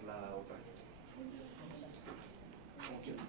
poner la otra. Como quieras.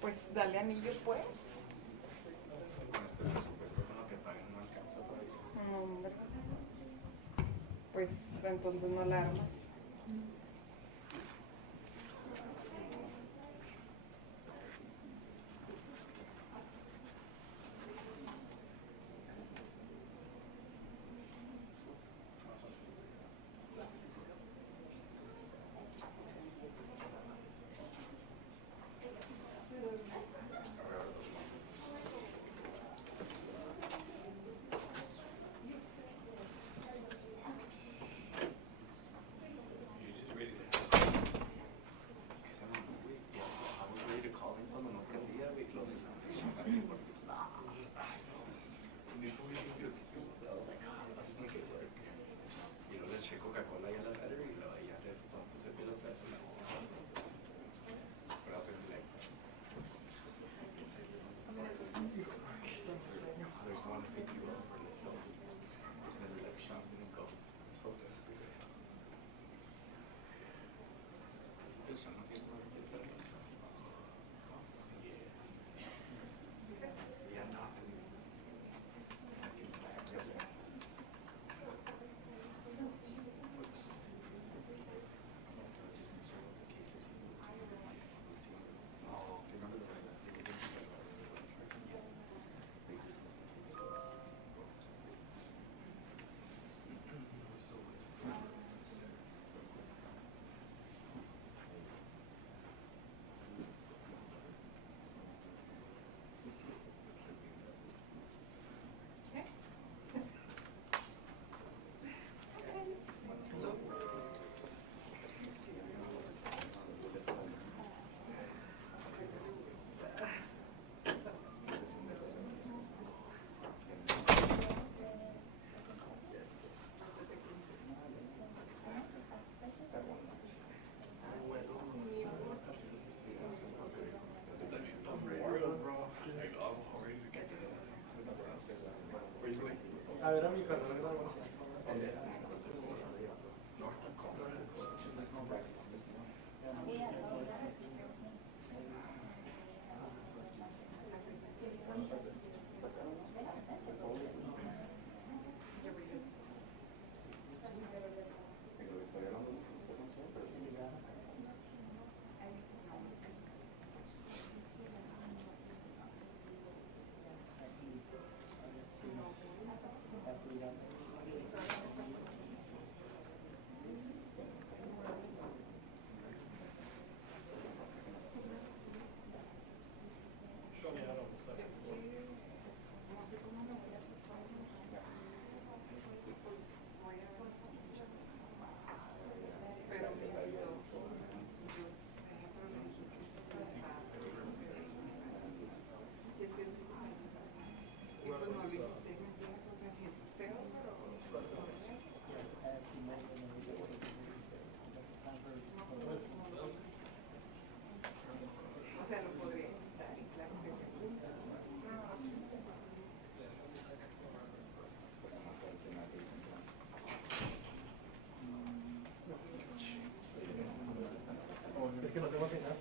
Pues dale anillo, pues. Con este presupuesto, con lo que pagan, no alcanza todavía. No, hombre. Pues entonces no la armas. Coca-Cola y a la battery y luego ya le puse pilas para eso. But also like there's one to pick you up for the film. And then we're like shopping and go. So that's good. There's some así como que está así. Yeah, nothing. A ver a mi carnal grabación. Es que no tengo señal.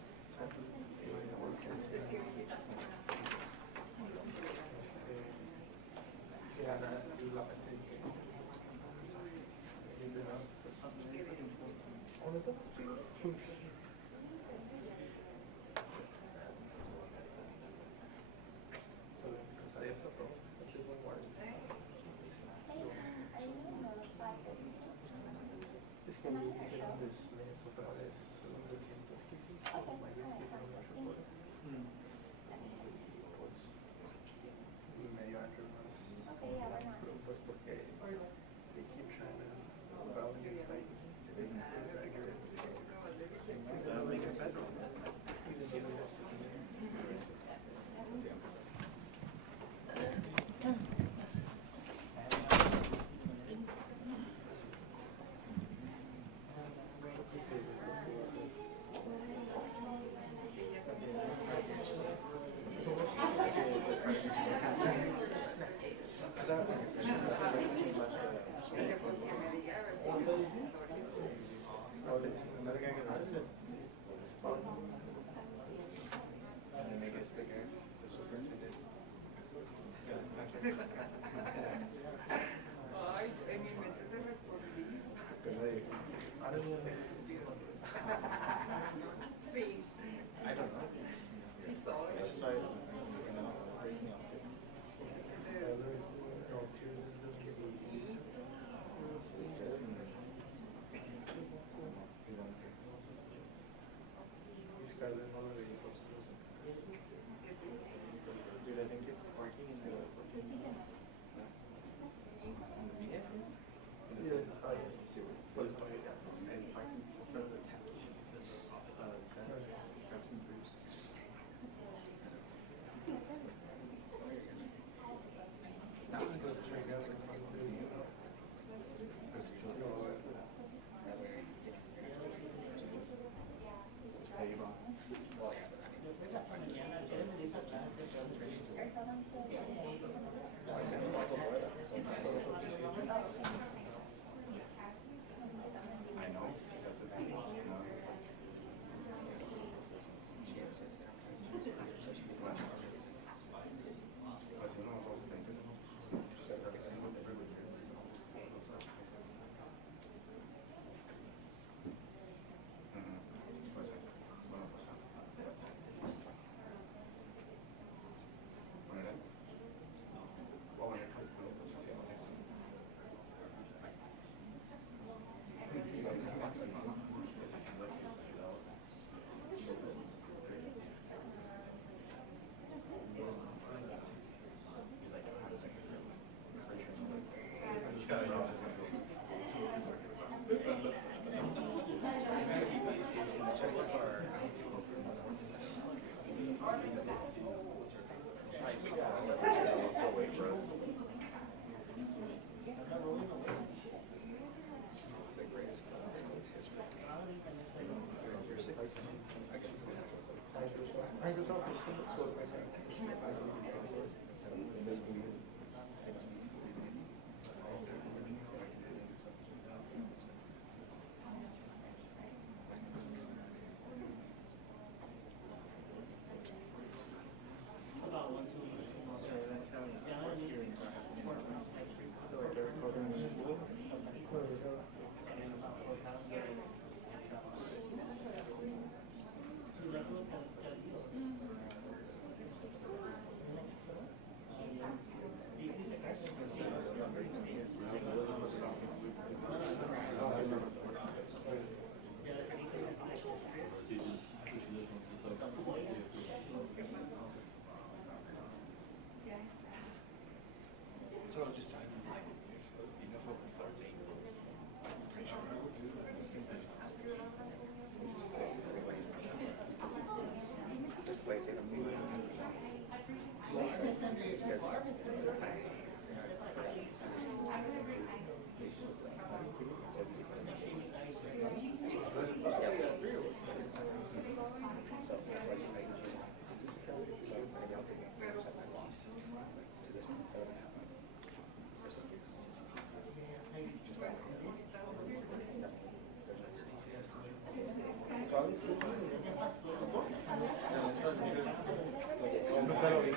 Nunca lo vi.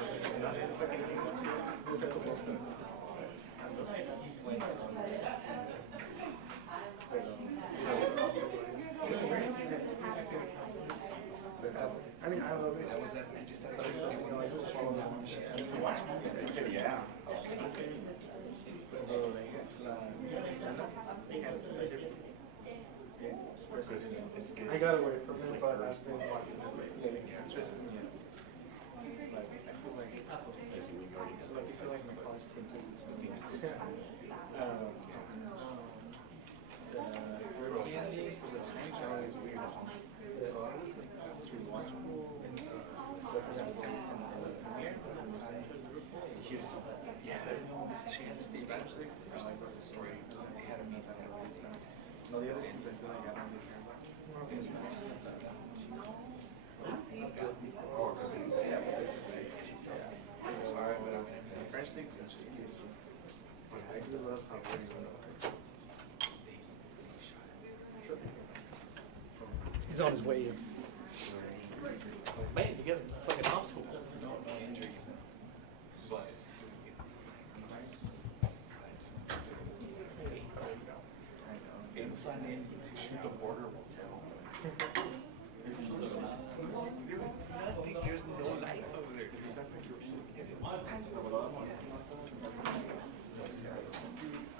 I mean, I love it. That was it. I just had to Yeah. I got away from it, but I still watching it. I feel like my college team took it. She had this especially. I wrote the story. They had a meet that I wrote. No, the other things I feel like I don't sorry, but I'm French things. It's just I just love how He's on his way in. Man, you get it's like an hospital. no injuries. But inside in shoot the border will tell. There's no lights over there.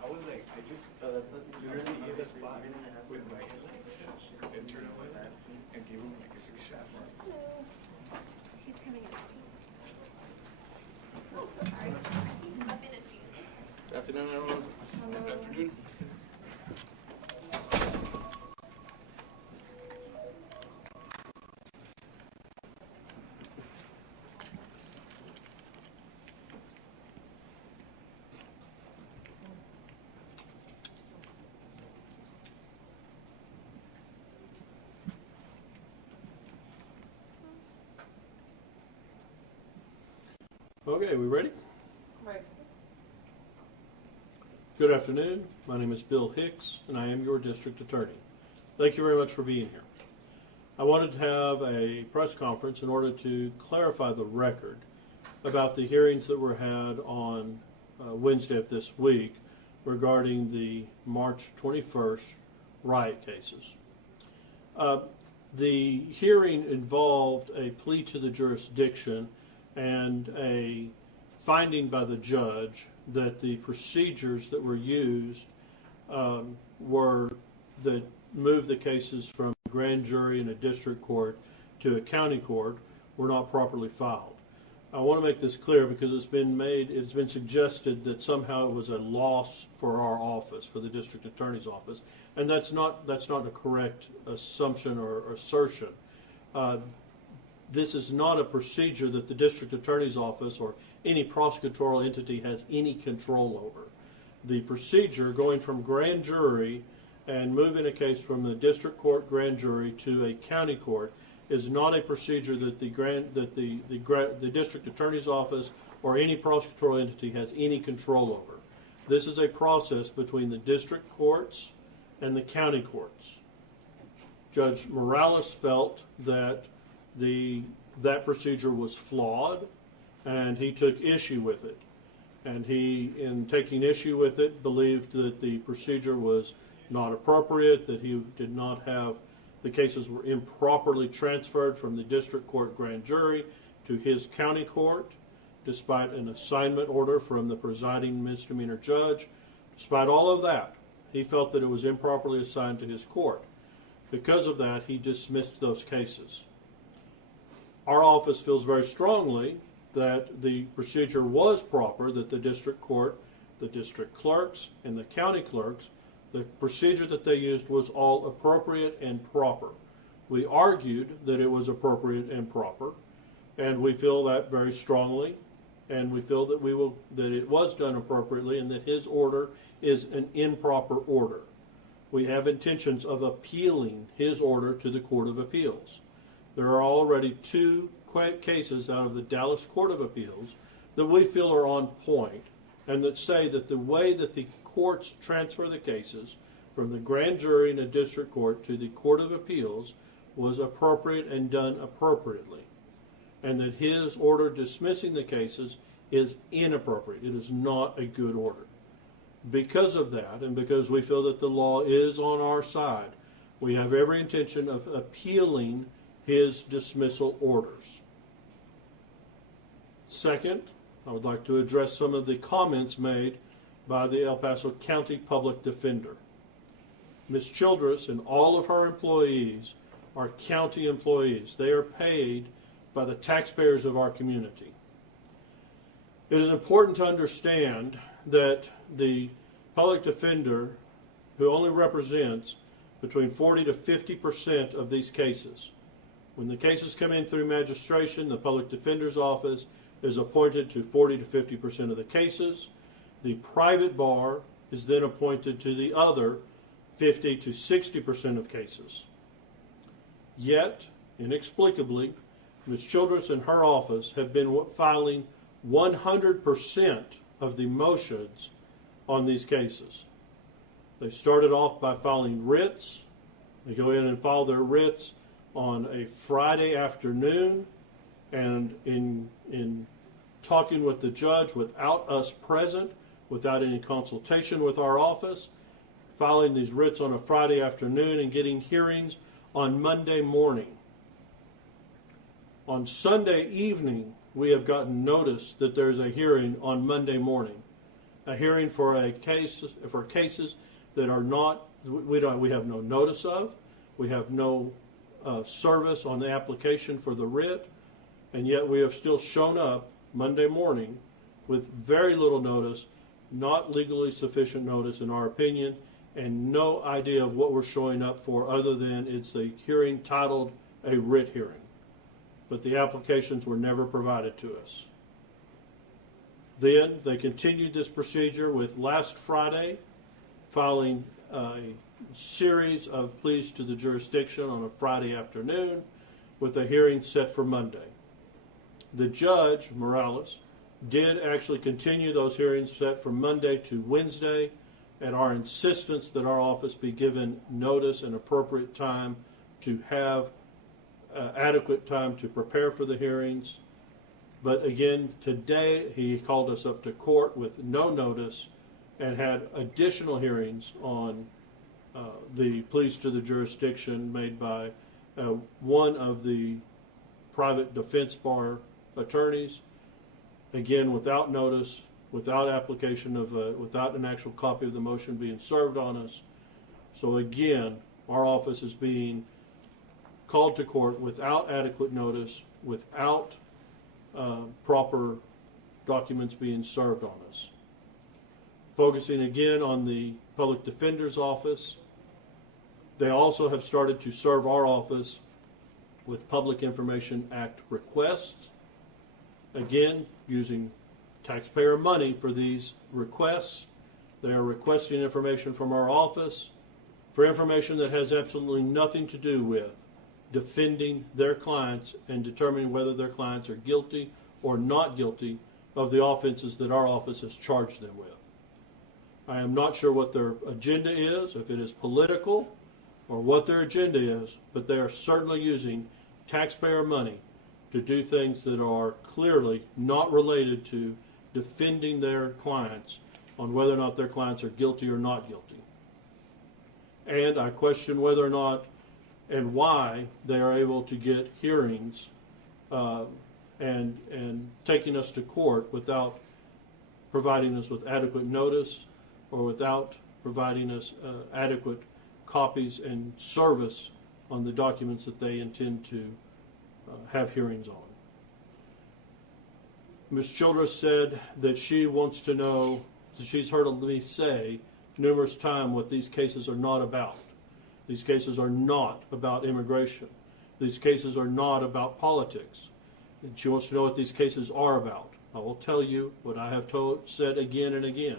I was like, I just literally in the spot with my headlights and turn on my lamp and give him like a 6 shot. He's coming in. Good afternoon, everyone. Good afternoon. Okay, we ready? Right. Good afternoon. My name is Bill Hicks, and I am your district attorney. Thank you very much for being here. I wanted to have a press conference in order to clarify the record about the hearings that were had on Wednesday of this week regarding the March 21st riot cases. The hearing involved a plea to the jurisdiction and a finding by the judge that the procedures that were used were that moved the cases from a grand jury and a district court to a county court were not properly filed. I want to make this clear because it's been suggested that somehow it was a loss for our office, for the district attorney's office, and that's not a correct assumption or assertion. This is not a procedure that the district attorney's office or any prosecutorial entity has any control over. The procedure going from grand jury and moving a case from the district court grand jury to a county court is not a procedure that the district attorney's office or any prosecutorial entity has any control over. This is a process between the district courts and the county courts. Judge Morales felt that that procedure was flawed, and he took issue with it. And he, in taking issue with it, believed that the procedure was not appropriate, that he did not have, the cases were improperly transferred from the district court grand jury to his county court, despite an assignment order from the presiding misdemeanor judge. Despite all of that, he felt that it was improperly assigned to his court. Because of that, he dismissed those cases. Our office feels very strongly that the procedure was proper, that the district court, the district clerks, and the county clerks, the procedure that they used was all appropriate and proper. We argued that it was appropriate and proper, and we feel that very strongly, and we feel that that it was done appropriately and that his order is an improper order. We have intentions of appealing his order to the Court of Appeals. There are already 2 cases out of the Dallas Court of Appeals that we feel are on point and that say that the way that the courts transfer the cases from the grand jury and a district court to the Court of Appeals was appropriate and done appropriately, and that his order dismissing the cases is inappropriate. It is not a good order. Because of that, and because we feel that the law is on our side, we have every intention of appealing his dismissal orders. Second, I would like to address some of the comments made by the El Paso County Public Defender. Ms. Childress and all of her employees are county employees. They are paid by the taxpayers of our community. It is important to understand that the public defender, who only represents between 40 to 50% of these cases. When the cases come in through magistration, the public defender's office is appointed to 40 to 50% of the cases. The private bar is then appointed to the other 50 to 60% of cases. Yet, inexplicably, Ms. Childress and her office have been filing 100% of the motions on these cases. They started off by filing writs. They go in and file their writs on a Friday afternoon, and in talking with the judge without us present, without any consultation with our office, filing these writs on a Friday afternoon and getting hearings on Monday morning. On Sunday evening, we have gotten notice that there's a hearing on Monday morning, a hearing for cases that are not, we have no notice of, we have no service on the application for the writ, and yet we have still shown up Monday morning with very little notice, not legally sufficient notice in our opinion, and no idea of what we're showing up for other than it's a hearing titled a writ hearing. But the applications were never provided to us. Then they continued this procedure with last Friday filing a series of pleas to the jurisdiction on a Friday afternoon with a hearing set for Monday. The judge, Morales, did actually continue those hearings set from Monday to Wednesday at our insistence that our office be given notice and appropriate time to have adequate time to prepare for the hearings. But again, today he called us up to court with no notice and had additional hearings on the pleas to the jurisdiction made by one of the private defense bar attorneys, again without notice, without application of, without an actual copy of the motion being served on us. So again, our office is being called to court without adequate notice, without proper documents being served on us. Focusing again on the public defender's office, they also have started to serve our office with Public Information Act requests, again using taxpayer money for these requests. They are requesting information from our office for information that has absolutely nothing to do with defending their clients and determining whether their clients are guilty or not guilty of the offenses that our office has charged them with. I am not sure what their agenda is, if it is political or what their agenda is, but they are certainly using taxpayer money to do things that are clearly not related to defending their clients on whether or not their clients are guilty or not guilty. And I question whether or not and why they are able to get hearings and taking us to court without providing us with adequate notice or without providing us adequate copies and service on the documents that they intend to have hearings on. Ms. Childress said that she wants to know, she's heard me say numerous times what these cases are not about. These cases are not about immigration. These cases are not about politics. And she wants to know what these cases are about. I will tell you what I have said again and again.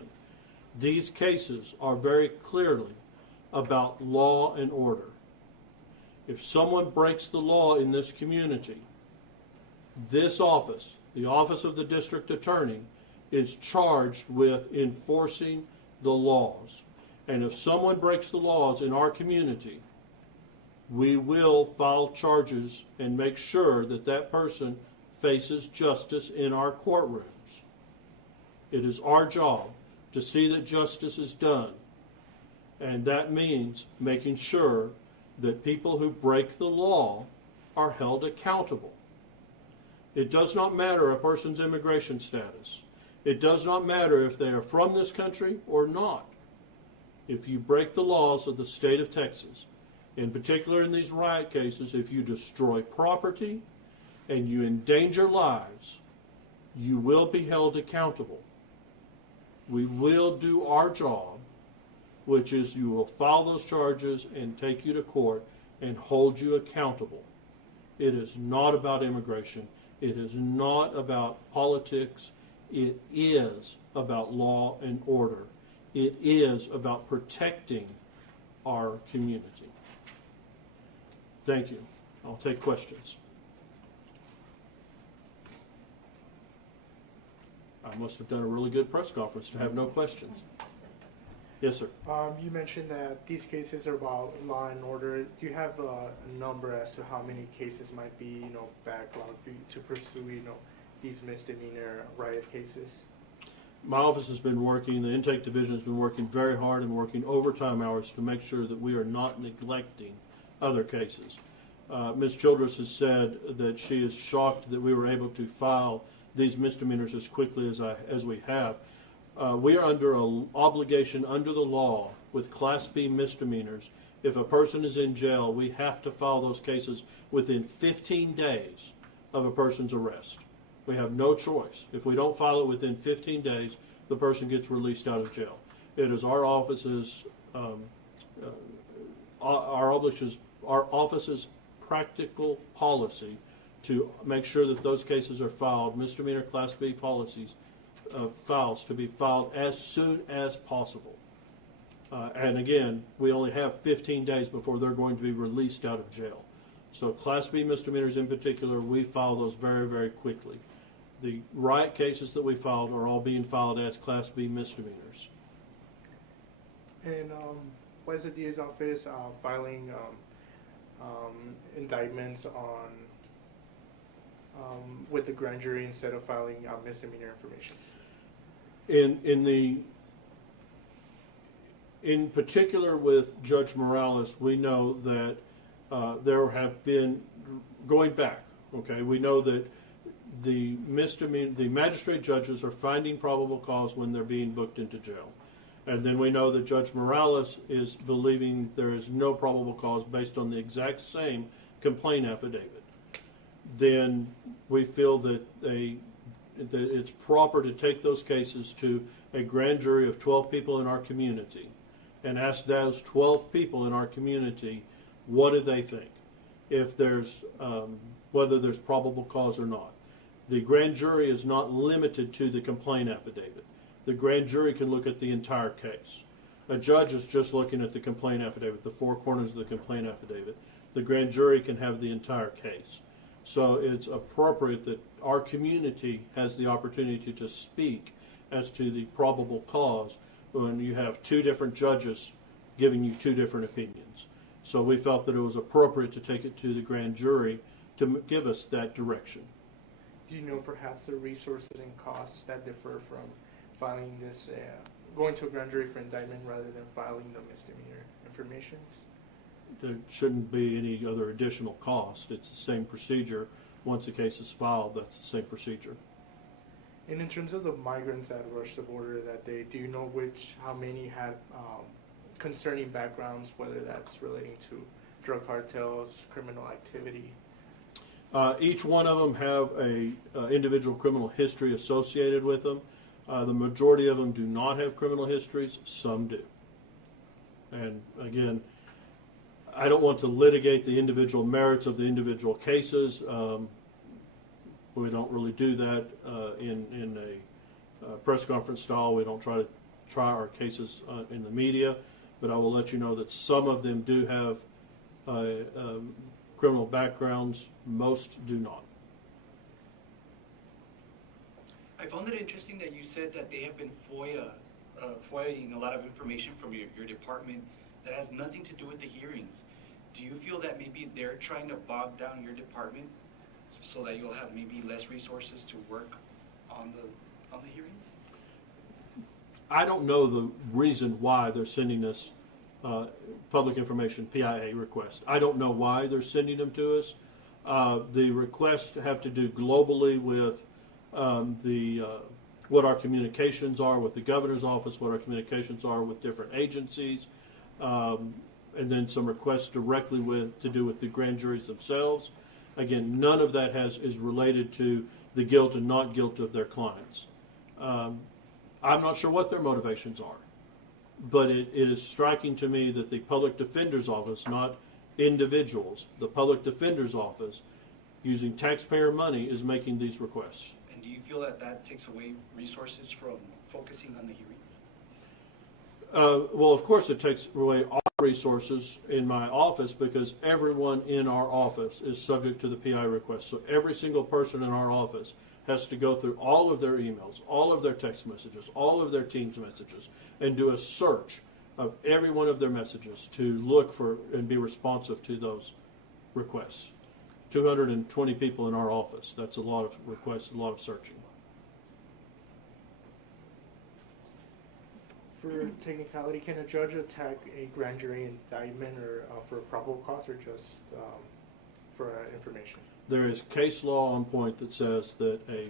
These cases are very clearly about law and order. If someone breaks the law in this community, this office, the Office of the District Attorney, is charged with enforcing the laws. And if someone breaks the laws in our community, we will file charges and make sure that that person faces justice in our courtrooms. It is our job to see that justice is done. And that means making sure that people who break the law are held accountable. It does not matter a person's immigration status. It does not matter if they are from this country or not. If you break the laws of the state of Texas, in particular in these riot cases, if you destroy property and you endanger lives, you will be held accountable. We will do our job, which is you will file those charges and take you to court and hold you accountable. It is not about immigration. It is not about politics. It is about law and order. It is about protecting our community. Thank you. I'll take questions. I must have done a really good press conference to have no questions. Yes, sir. You mentioned that these cases are about law and order. Do you have a number as to how many cases might be, backlogged for you to pursue, these misdemeanor riot cases? My office has been working, the intake division has been working very hard and working overtime hours to make sure that we are not neglecting other cases. Ms. Childress has said that she is shocked that we were able to file these misdemeanors as quickly as we have. We are under an obligation under the law with Class B misdemeanors. If a person is in jail, we have to file those cases within 15 days of a person's arrest. We have no choice. If we don't file it within 15 days, the person gets released out of jail. It is our office's practical policy to make sure that those cases are filed, misdemeanor Class B policies, files to be filed as soon as possible. And again, we only have 15 days before they're going to be released out of jail. So Class B misdemeanors in particular, we file those very, very quickly. The riot cases that we filed are all being filed as Class B misdemeanors. And why is the DA's office filing indictments with the grand jury instead of filing misdemeanor information? In particular with Judge Morales, we know that there have been, going back, okay, we know that the magistrate judges are finding probable cause when they're being booked into jail. And then we know that Judge Morales is believing there is no probable cause based on the exact same complaint affidavit. Then we feel that it's proper to take those cases to a grand jury of 12 people in our community and ask those 12 people in our community, what do they think? If there's, whether there's probable cause or not. The grand jury is not limited to the complaint affidavit. The grand jury can look at the entire case. A judge is just looking at the complaint affidavit, the four corners of the complaint affidavit. The grand jury can have the entire case. So it's appropriate that our community has the opportunity to speak as to the probable cause when you have two different judges giving you two different opinions. So we felt that it was appropriate to take it to the grand jury to give us that direction. Do you know perhaps the resources and costs that differ from filing this, going to a grand jury for indictment rather than filing the misdemeanor information? There shouldn't be any other additional cost. It's the same procedure. Once a case is filed, that's the same procedure. And in terms of the migrants that rushed the border that day, do you know how many had concerning backgrounds, whether that's relating to drug cartels, criminal activity? Each one of them have a individual criminal history associated with them. The majority of them do not have criminal histories. Some do. And again, I don't want to litigate the individual merits of the individual cases. We don't really do that in a press conference style. We don't try our cases in the media. But I will let you know that some of them do have criminal backgrounds. Most do not. I found it interesting that you said that they have been FOIAing a lot of information from your department that has nothing to do with the hearings. do you feel that maybe they're trying to bog down your department so that you'll have maybe less resources to work on the hearings? I don't know the reason why they're sending us public information, PIA requests. I don't know why they're sending them to us. The requests have to do globally with what our communications are with the governor's office, what our communications are with different agencies, and then some requests directly to do with the grand juries themselves. Again, none of that is related to the guilt and not guilt of their clients. I'm not sure what their motivations are, but it is striking to me that the public defender's office, not individuals, the public defender's office, using taxpayer money, is making these requests. And do you feel that that takes away resources from focusing on the hearings? Well, of course, it takes away our resources in my office because everyone in our office is subject to the PI request. So every single person in our office has to go through all of their emails, all of their text messages, all of their Teams messages, and do a search of every one of their messages to look for and be responsive to those requests. 220 people in our office. That's a lot of requests, a lot of searching. For technicality, can a judge attack a grand jury indictment or for a probable cause or just for information? There is case law on point that says that a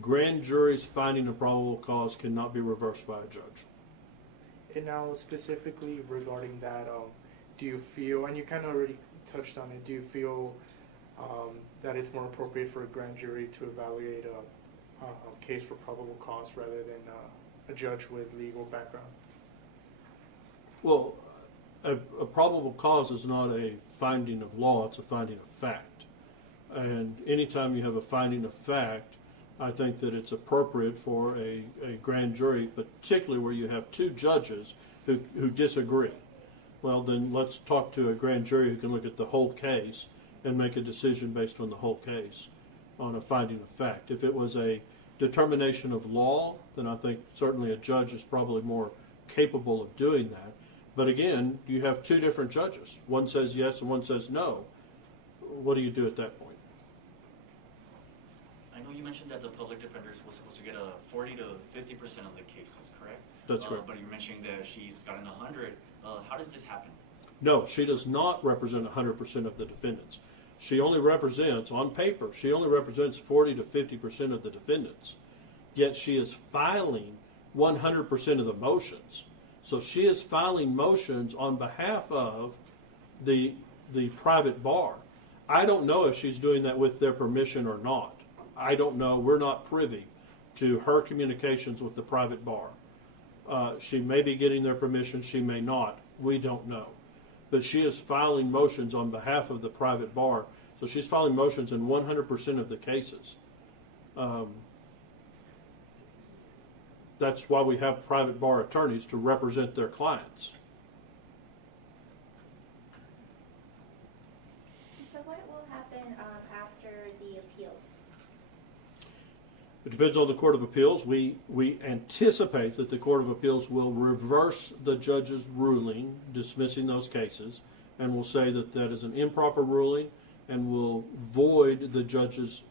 grand jury's finding of probable cause cannot be reversed by a judge. And now specifically regarding that, do you feel, and you kind of already touched on it, do you feel that it's more appropriate for a grand jury to evaluate a case for probable cause rather than a judge with legal background? Well, a probable cause is not a finding of law, it's a finding of fact. And anytime you have a finding of fact, I think that it's appropriate for a grand jury, particularly where you have two judges who disagree. Well, then let's talk to a grand jury who can look at the whole case and make a decision based on the whole case on a finding of fact. If it was a determination of law, then I think certainly a judge is probably more capable of doing that. But again, you have two different judges. One says yes and one says no. What do you do at that point? I know you mentioned that the public defender was supposed to get a 40 to 50% of the cases, correct? That's correct. But you're mentioning that she's gotten 100. How does this happen? No, she does not represent 100% of the defendants. She only represents, on paper, she only represents 40 to 50% of the defendants. Yet she is filing 100% of the motions. So she is filing motions on behalf of the private bar. I don't know if she's doing that with their permission or not. I don't know. We're not privy to her communications with the private bar. She may be getting their permission. She may not. We don't know. But she is filing motions on behalf of the private bar. So she's filing motions in 100% of the cases. That's why we have private bar attorneys to represent their clients. So what will happen after the appeals? It depends on the Court of Appeals. We anticipate that the Court of Appeals will reverse the judge's ruling dismissing those cases and will say that that is an improper ruling and will void the judge's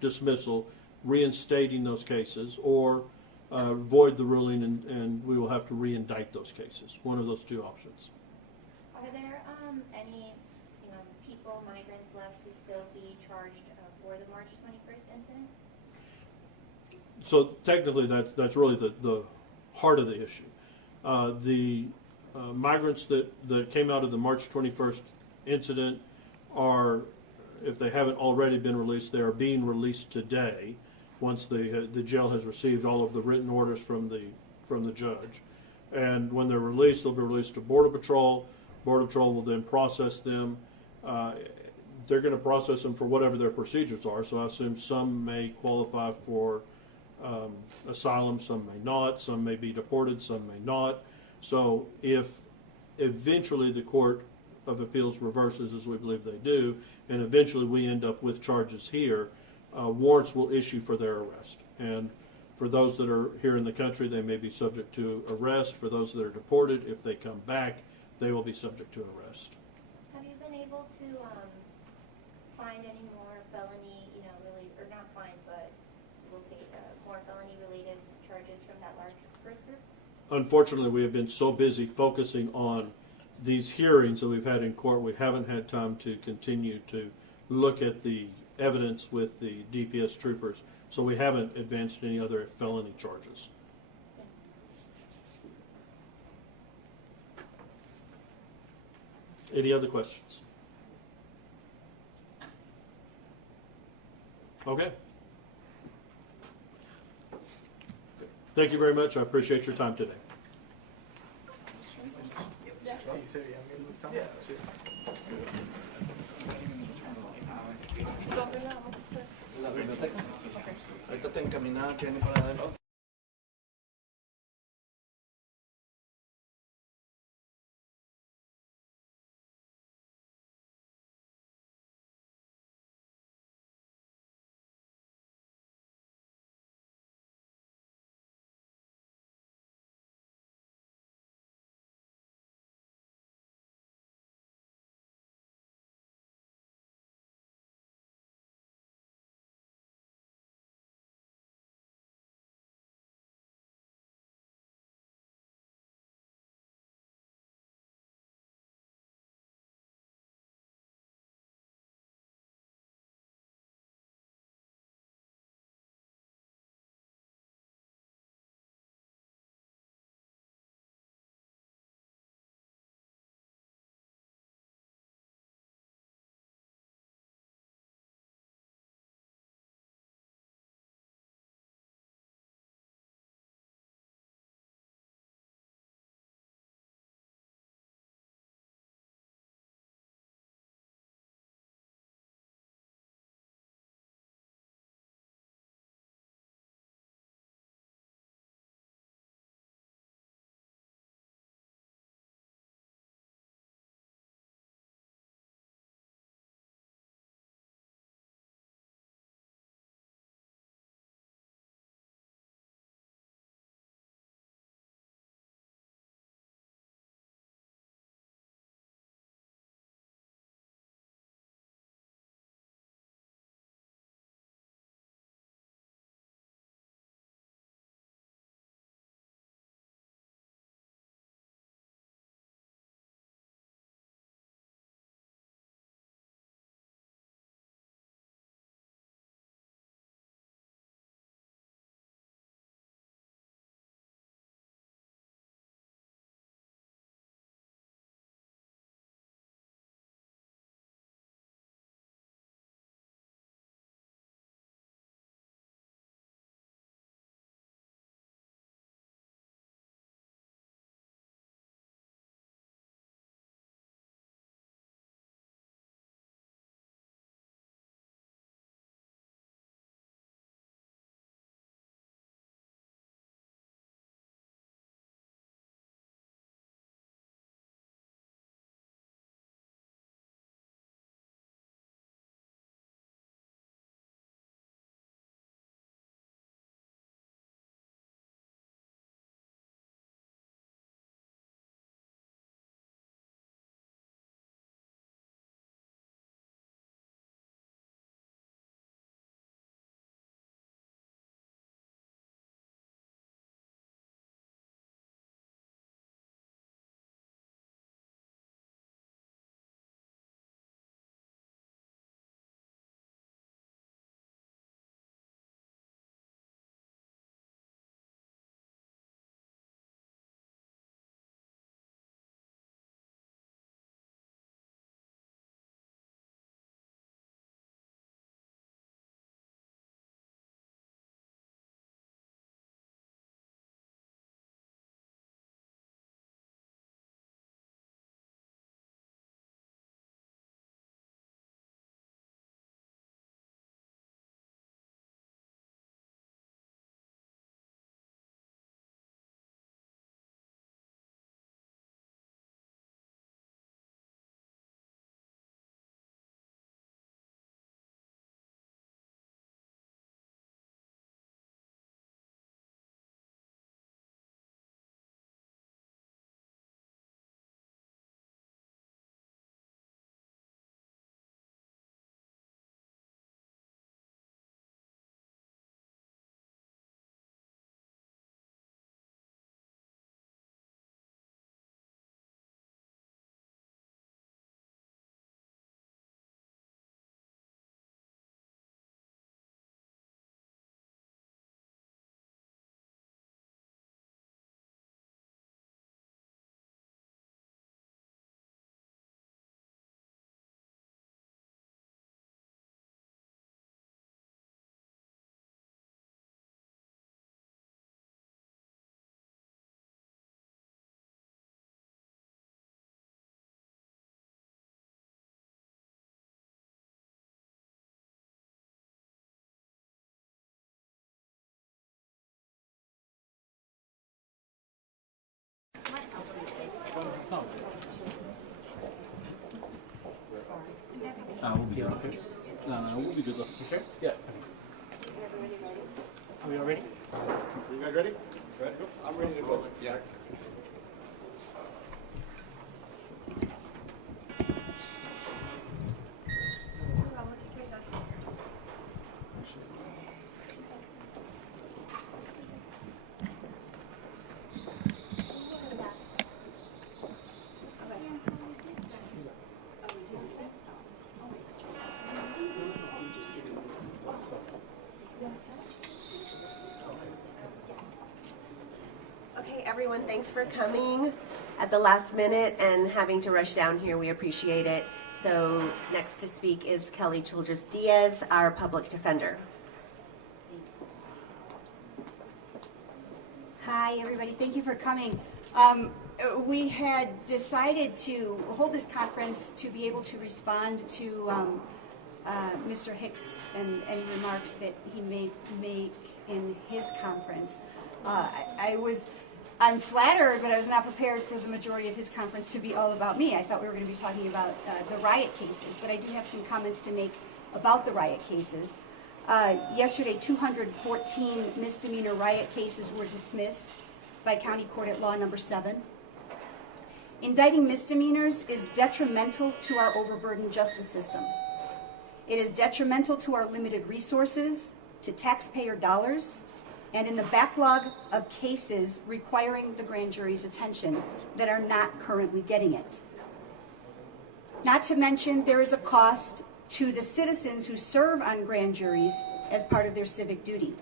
dismissal, reinstating those cases, or void the ruling and we will have to re-indict those cases. One of those two options. Are there any people, migrants left to still be charged for the March 21st incident? So technically, that's really the heart of the issue. The migrants that came out of the March 21st incident are, if they haven't already been released, they are being released today. Once the jail has received all of the written orders from the judge, and when they're released, they'll be released to Border Patrol. Border Patrol will then process them. They're going to process them for whatever their procedures are. So I assume some may qualify for asylum, some may not, some may be deported, some may not. So if eventually the Court of Appeals reverses, as we believe they do, and eventually we end up with charges here, warrants will issue for their arrest. And for those that are here in the country, they may be subject to arrest. For those that are deported, if they come back, they will be subject to arrest. find any more felony, really, or not find, but we'll take more felony-related charges from that large first group? Unfortunately, we have been so busy focusing on these hearings that we've had in court, we haven't had time to continue to look at the evidence with the DPS troopers, so we haven't advanced any other felony charges. Any other questions? Okay. Thank you very much. I appreciate your time today. ¿Dónde la vamos a hacer? La biblioteca. Ahorita te encaminaba, Jenny, para adentro. We'll be good though. You sure? Yeah. Is everybody ready? Are we all ready? You guys ready? Ready? I'm ready to go. Yeah. Okay, everyone, thanks for coming at the last minute and having to rush down here. We appreciate it. So next to speak is Kelly Childress Diaz, our public defender. Hi, everybody. Thank you for coming. We had decided to hold this conference to be able to respond to Mr. Hicks and any remarks that he may make in his conference. I'm flattered, but I was not prepared for the majority of his conference to be all about me. I thought we were going to be talking about the riot cases, but I do have some comments to make about the riot cases. Yesterday, 214 misdemeanor riot cases were dismissed by County Court at Law Number 7. Indicting misdemeanors is detrimental to our overburdened justice system. It is detrimental to our limited resources, to taxpayer dollars, and in the backlog of cases requiring the grand jury's attention that are not currently getting it. Not to mention, there is a cost to the citizens who serve on grand juries as part of their civic duty.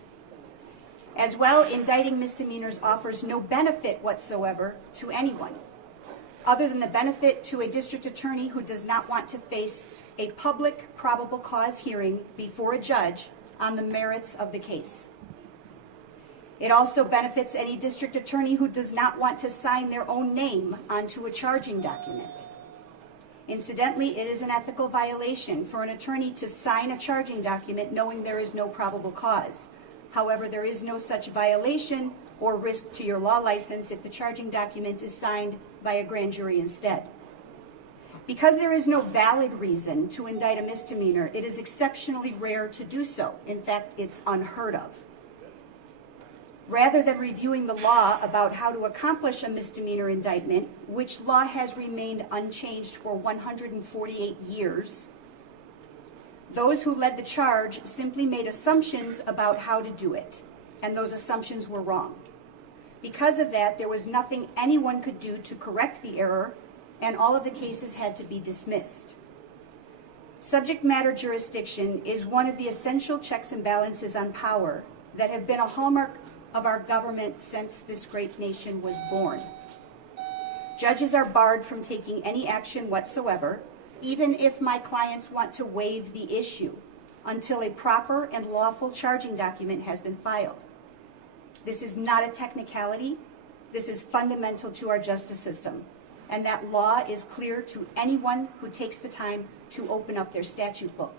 As well, indicting misdemeanors offers no benefit whatsoever to anyone, other than the benefit to a district attorney who does not want to face a public probable cause hearing before a judge on the merits of the case. It also benefits any district attorney who does not want to sign their own name onto a charging document. Incidentally, it is an ethical violation for an attorney to sign a charging document knowing there is no probable cause. However, there is no such violation or risk to your law license if the charging document is signed by a grand jury instead. Because there is no valid reason to indict a misdemeanor, it is exceptionally rare to do so. In fact, it's unheard of. Rather than reviewing the law about how to accomplish a misdemeanor indictment, which law has remained unchanged for 148 years, those who led the charge simply made assumptions about how to do it, and those assumptions were wrong. Because of that, there was nothing anyone could do to correct the error, and all of the cases had to be dismissed. Subject matter jurisdiction is one of the essential checks and balances on power that have been a hallmark of our government since this great nation was born. Judges are barred from taking any action whatsoever, even if my clients want to waive the issue, until a proper and lawful charging document has been filed. This is not a technicality. This is fundamental to our justice system, and that law is clear to anyone who takes the time to open up their statute book.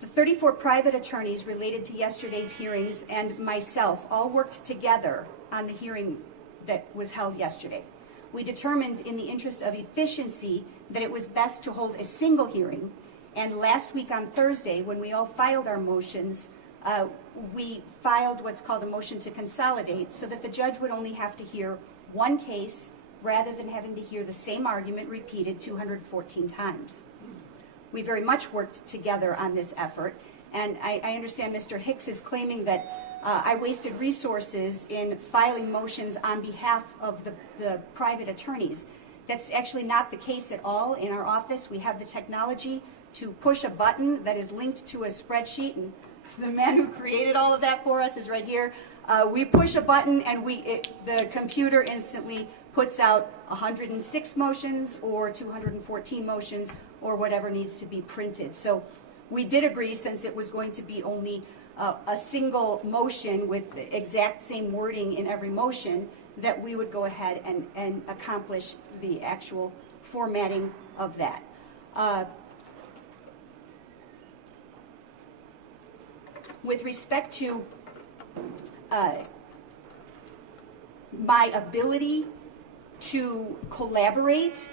The 34 private attorneys related to yesterday's hearings and myself all worked together on the hearing that was held yesterday. We determined in the interest of efficiency that it was best to hold a single hearing, and last week on Thursday, when we all filed our motions, we filed what's called a motion to consolidate so that the judge would only have to hear one case rather than having to hear the same argument repeated 214 times. We very much worked together on this effort, and I understand Mr. Hicks is claiming that I wasted resources in filing motions on behalf of the private attorneys. That's actually not the case at all. In our office, we have the technology to push a button that is linked to a spreadsheet, and the man who created all of that for us is right here. We push a button, and the computer instantly puts out 106 motions or 214 motions or whatever needs to be printed. So we did agree, since it was going to be only a single motion with the exact same wording in every motion, that we would go ahead and accomplish the actual formatting of that. With respect to my ability to collaborate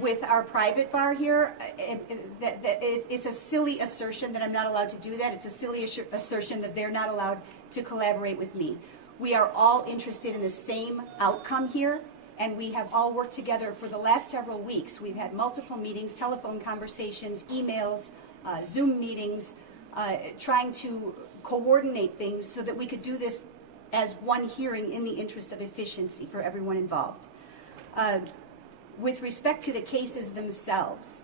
with our private bar here, it's a silly assertion that I'm not allowed to do that. It's a silly assertion that they're not allowed to collaborate with me. We are all interested in the same outcome here, and we have all worked together for the last several weeks. We've had multiple meetings, telephone conversations, emails, Zoom meetings, trying to coordinate things so that we could do this as one hearing in the interest of efficiency for everyone involved. With respect to the cases themselves,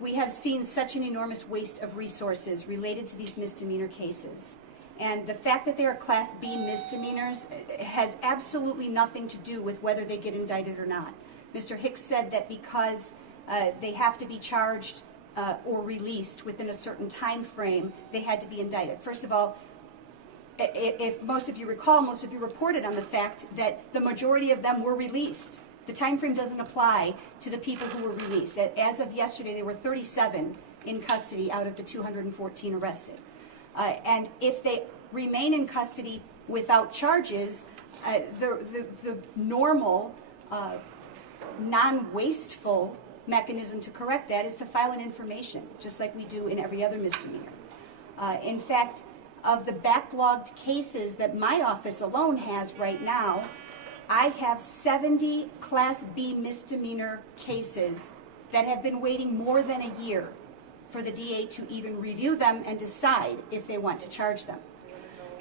we have seen such an enormous waste of resources related to these misdemeanor cases. And the fact that they are Class B misdemeanors has absolutely nothing to do with whether they get indicted or not. Mr. Hicks said that because they have to be charged or released within a certain time frame, they had to be indicted. First of all, if most of you recall, most of you reported on the fact that the majority of them were released. The time frame doesn't apply to the people who were released. As of yesterday, there were 37 in custody out of the 214 arrested. And if they remain in custody without charges, the normal, non-wasteful mechanism to correct that is to file an information, just like we do in every other misdemeanor. In fact, of the backlogged cases that my office alone has right now, I have 70 Class B misdemeanor cases that have been waiting more than a year for the DA to even review them and decide if they want to charge them.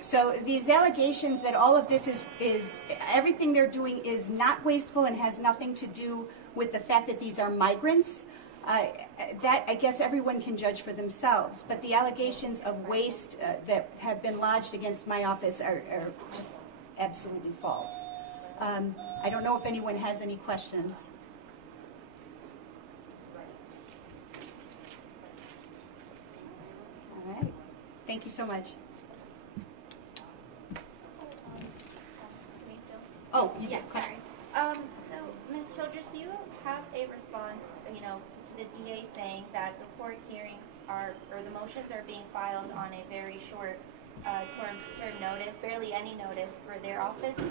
So these allegations that all of this is everything they're doing is not wasteful and has nothing to do with the fact that these are migrants, that I guess everyone can judge for themselves. But the allegations of waste that have been lodged against my office are just absolutely false. I don't know if anyone has any questions. All right. Thank you so much. Oh, you did. Sorry. So, Ms. Childress, do you have a response, to the DA saying that the court hearings or the motions are being filed on a very short term notice, barely any notice for their office to,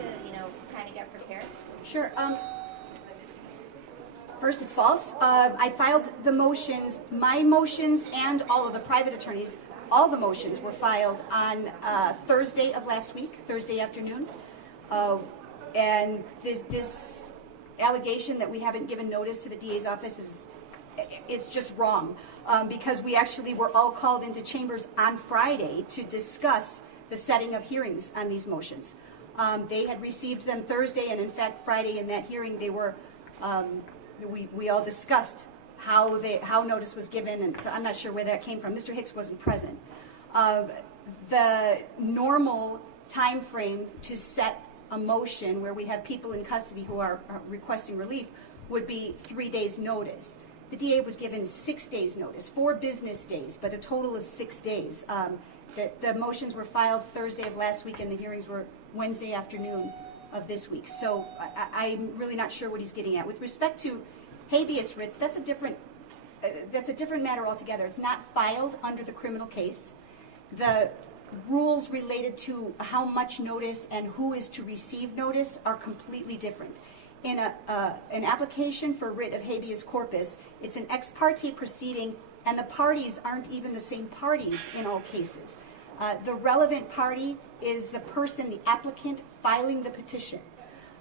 kind of get prepared? Sure. First, it's false. I filed the motions, my motions and all of the private attorneys, all the motions were filed on Thursday of last week, Thursday afternoon. And this allegation that we haven't given notice to the DA's office it's just wrong, because we actually were all called into chambers on Friday to discuss the setting of hearings on these motions. They had received them Thursday, and in fact Friday in that hearing they were, we all discussed how notice was given, and so I'm not sure where that came from. Mr. Hicks wasn't present. The normal time frame to set a motion where we have people in custody who are requesting relief would be 3 days notice. The DA was given 6 days notice, 4 business days, but a total of 6 days. The motions were filed Thursday of last week and the hearings were Wednesday afternoon of this week. So I'm really not sure what he's getting at. With respect to habeas writs, that's a different matter altogether. It's not filed under the criminal case. The rules related to how much notice and who is to receive notice are completely different. In an application for writ of habeas corpus, it's an ex parte proceeding, and the parties aren't even the same parties in all cases. The relevant party is the person, the applicant, filing the petition.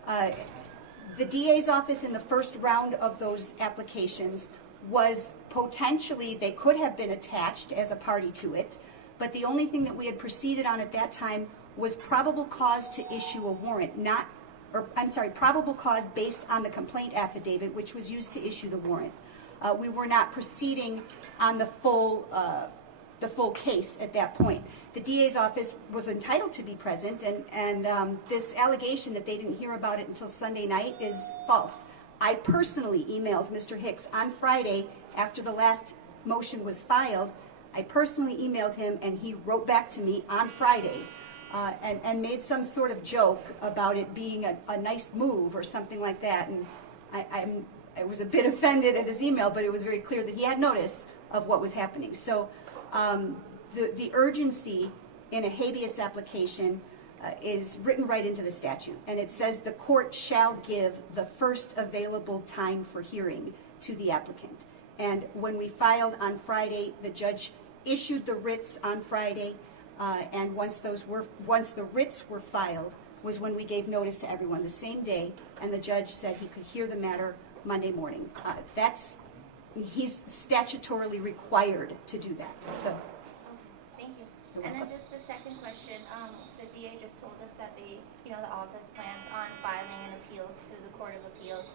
The DA's office in the first round of those applications was potentially, they could have been attached as a party to it, but the only thing that we had proceeded on at that time was probable cause to issue a warrant, probable cause based on the complaint affidavit, which was used to issue the warrant. We were not proceeding on the full case at that point. The DA's office was entitled to be present, and this allegation that they didn't hear about it until Sunday night is false. I personally emailed Mr. Hicks on Friday after the last motion was filed. I personally emailed him, and he wrote back to me on Friday and made some sort of joke about it being a nice move or something like that. And I was a bit offended at his email, but it was very clear that he had notice of what was happening. So the urgency in a habeas application is written right into the statute. And it says the court shall give the first available time for hearing to the applicant. And when we filed on Friday, the judge issued the writs on Friday, and once the writs were filed was when we gave notice to everyone the same day, and the judge said he could hear the matter Monday morning. He's statutorily required to do that. So, Thank you. You're And then welcome. just a second question. The DA just told us that the office plans on filing an appeals to the Court of Appeals.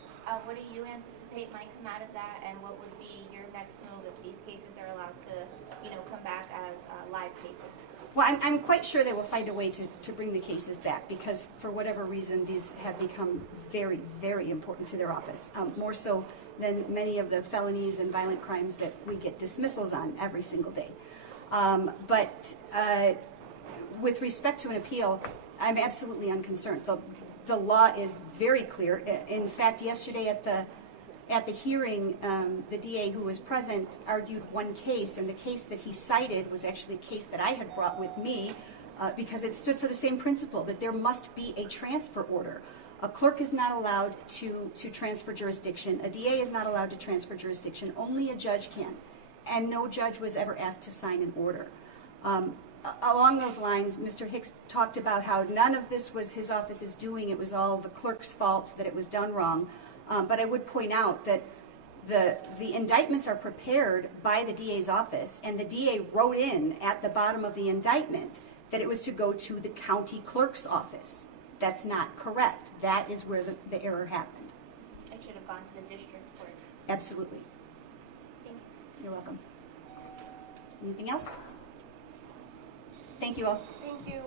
What do you anticipate might come out of that, and what would be your next move if these cases are allowed to, come back as live cases? well, I'm quite sure they will find a way to bring the cases back, because for whatever reason, these have become very, very important to their office, more so than many of the felonies and violent crimes that we get dismissals on every single day. But with respect to an appeal, I'm absolutely unconcerned. The law is very clear. In fact, yesterday at the hearing, the DA who was present argued one case, and the case that he cited was actually a case that I had brought with me because it stood for the same principle, that there must be a transfer order. A clerk is not allowed to transfer jurisdiction. A DA is not allowed to transfer jurisdiction. Only a judge can. And no judge was ever asked to sign an order. Along those lines, Mr. Hicks talked about how none of this was his office's doing. It was all the clerk's fault that it was done wrong. But I would point out that the indictments are prepared by the DA's office, and the DA wrote in at the bottom of the indictment that it was to go to the county clerk's office. That's not correct. That is where the error happened. It should have gone to the district court. Absolutely. Thank you. You're welcome. Anything else? Thank you all. Thank you.